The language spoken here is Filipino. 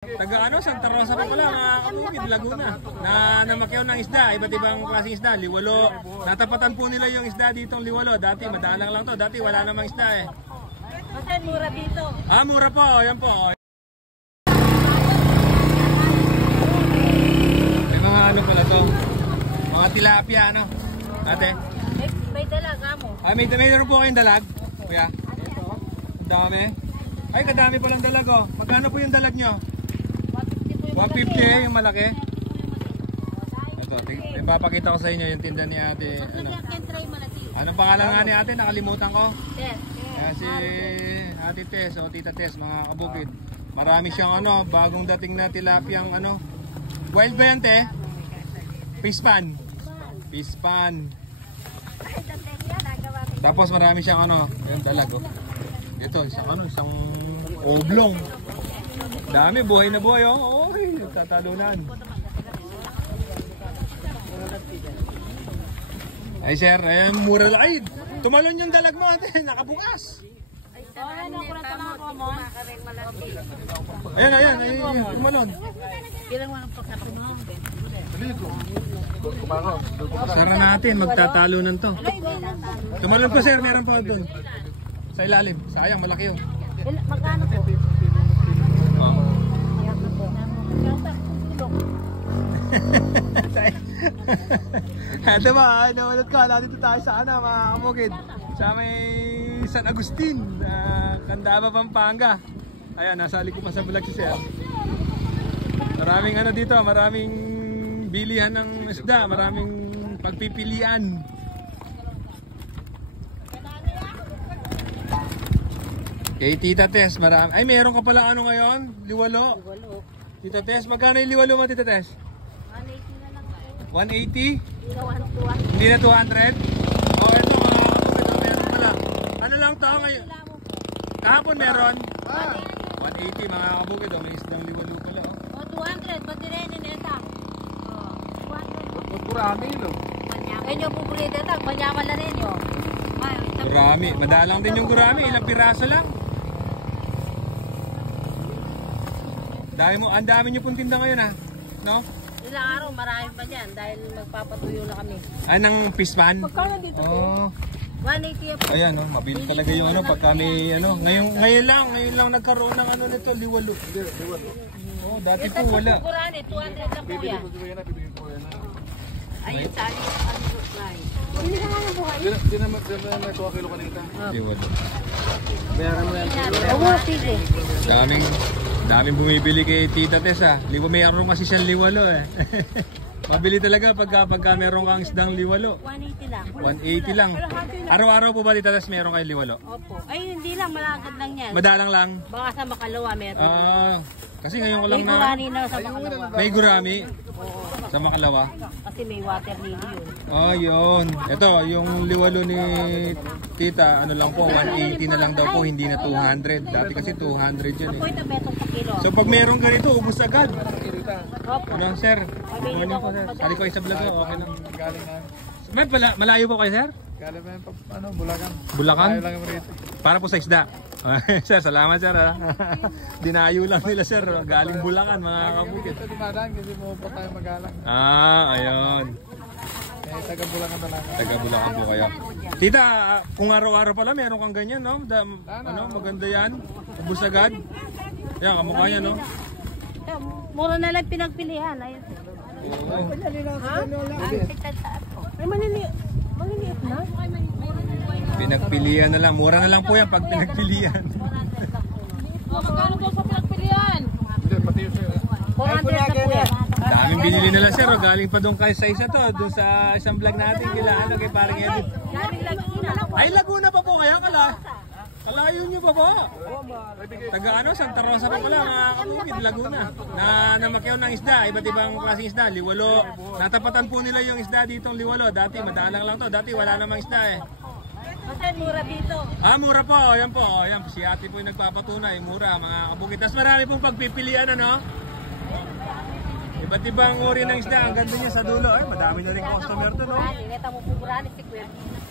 Taga ano, Santa Rosa pa pala, mga kabukid, Laguna. Namakyaw ng isda, iba't ibang klaseng isda, liwalo. Natapatan po nila yung isda ditong liwalo. Dati madalang lang to, dati wala namang isda eh. Kasi mura dito. Ah, mura po, yan po. May mga ano pala to, mga tilapia ano, ate. May dalaga mo. Ay, may po kayong dalag, kuya. Ang dami. Ay, kadami palang dalag oh. Magkano po yung dalag nyo? 150 yung malaki. Ito, ipapakita ko sa inyo yung tinda ni ate. Anong pangalan nga ni ate? Nakalimutan ko. Si ate Tess o tita Tess, mga kabukid. Marami siyang ano, bagong dating na tilapiyang ano. Wild ba yan, te? Fish pan. Fish pan. Tapos marami siyang ano, yung dalag oh. Ito, isang oblong. Dami, buhay na buhay oh. Oy, tatalunan. Ay sir, ayun, mura lang. Ay, tumalon yung dalag mo ate, nakabukas. Ayan, tumalon. Sara natin, magtatalunan to. Tumalon po sir, meron pa doon. Sa ilalim, sayang, malaki yun. Magkano po? Ito ba, ulit ko, dito tayo sa ano, mga kabukid. Sa may San Agustin, Candaba, Pampanga. Ayan, nasa ko pa sa vlog si sir. Maraming ano dito, maraming bilihan ng isda, maraming pagpipilian. Kay Tita Tess, marami. Ay, meron ka pala ano ngayon? Liwalo. Tita Tess, magkano yung liwalo mo, Tita Tess? 180 na lang. 180? Hindi na 200? O, ito mga kapatid, meron pala. Ano lang tao ngayon? Kahapon meron? 180 mga kabukid, may isdang liwalo pala. O, 200, pati rin neta. O, 200. Marami, no? Ganyo po pulita ito, banyaman na rin yun. Gurami, madalang din yung gurami, ilang piraso lang. Ang dami nyo pong tinda ngayon ha, no? Ilang araw, marami pa dyan dahil magpapatuyo na kami. Ay, ng fishman? Magkano dito? Oh. 180 po. Ayan, no? Mabilis talaga yung ano, pagka may ano. Ngayon lang nagkaroon ng ano nito, liwalo. Oh, dati po wala. Ito po 200 lang po yan. Ayun, sa aling price. Hindi ka nga na buhay. Hindi naman 2 kilo kanita. Liwalo. Bayaran mo yan. Oo, sige. Daming bumibili kay Tita Tess ha. Mayroon kasi siyang liwalo eh. Mabili talaga pagka meron kang isdang liwalo. 180 lang. 180 lang. Araw-araw po ba Tita Tess meron kayong liwalo? Opo. Ay, hindi lang. Malagad lang yan. Madalang lang? Baka sa Makalawa meron. Kasi ngayon ko lang may gurani na sa Makalawa. May gurami? Sa Makalawa? Kasi may water lily yun. Oh, yun. Ito, yung liwalo ni Tita, ano lang po, 180 na lang daw po, hindi na 200. Dati kasi 200 yun eh. Ako ito betong pa kilo. So pag meron ganito, ubus agad. Opo. Ano, sir? Good morning po, sir. Sali ko sa vlog ko, okay lang. Galing na. Malayo po kayo, sir? Galing na yung Bulacan. Bulacan? Ayaw lang yung rito. Para po sa isda. Sir, salamat sir ha. Dinayo lang nila sir, galing Bulacan mga kabukid. Ito dumadaan kasi pupunta tayo magalang. Ayun. Taga Bulacan na lang. Taga Bulacan po kayo. Tita, kung araw-araw pala meron kang ganyan, no? Maganda yan. Ubus agad. Yan, kamukha yan, no? Mura na lang pinagpilihan. Ayun. Oo. Ay, maliliit na. Pinagpilian na lang. Mura na lang po yan pag pinagpilian. Magkano po sa pinagpilian? Hindi, pati yun sir. 400 na po yan. Daming binili nila sir. Galing pa doon kayo sa isa to. Doon sa isang vlog natin. Kailangan kay parang edit. Ay, Laguna pa po kayo. Kalayo nyo pa po. Taga ano, Santa Rosa pa pala, mga kabukid, Laguna. Namakyaw ng isda, iba't ibang klaseng isda, liwalo. Natapatan po nila yung isda ditong liwalo. Dati madalang lang to, dati wala namang isda eh. Kasi mura dito. Mura po, yan po. Yan, si ate po yung nagpapatunay, mura mga kabukid. Tapos marami pong pagpipilian ano. Iba't ibang uri ng isda, ang ganda niya sa dulo. Ay, madami na rin customer to no. Neta mo po mura, 50.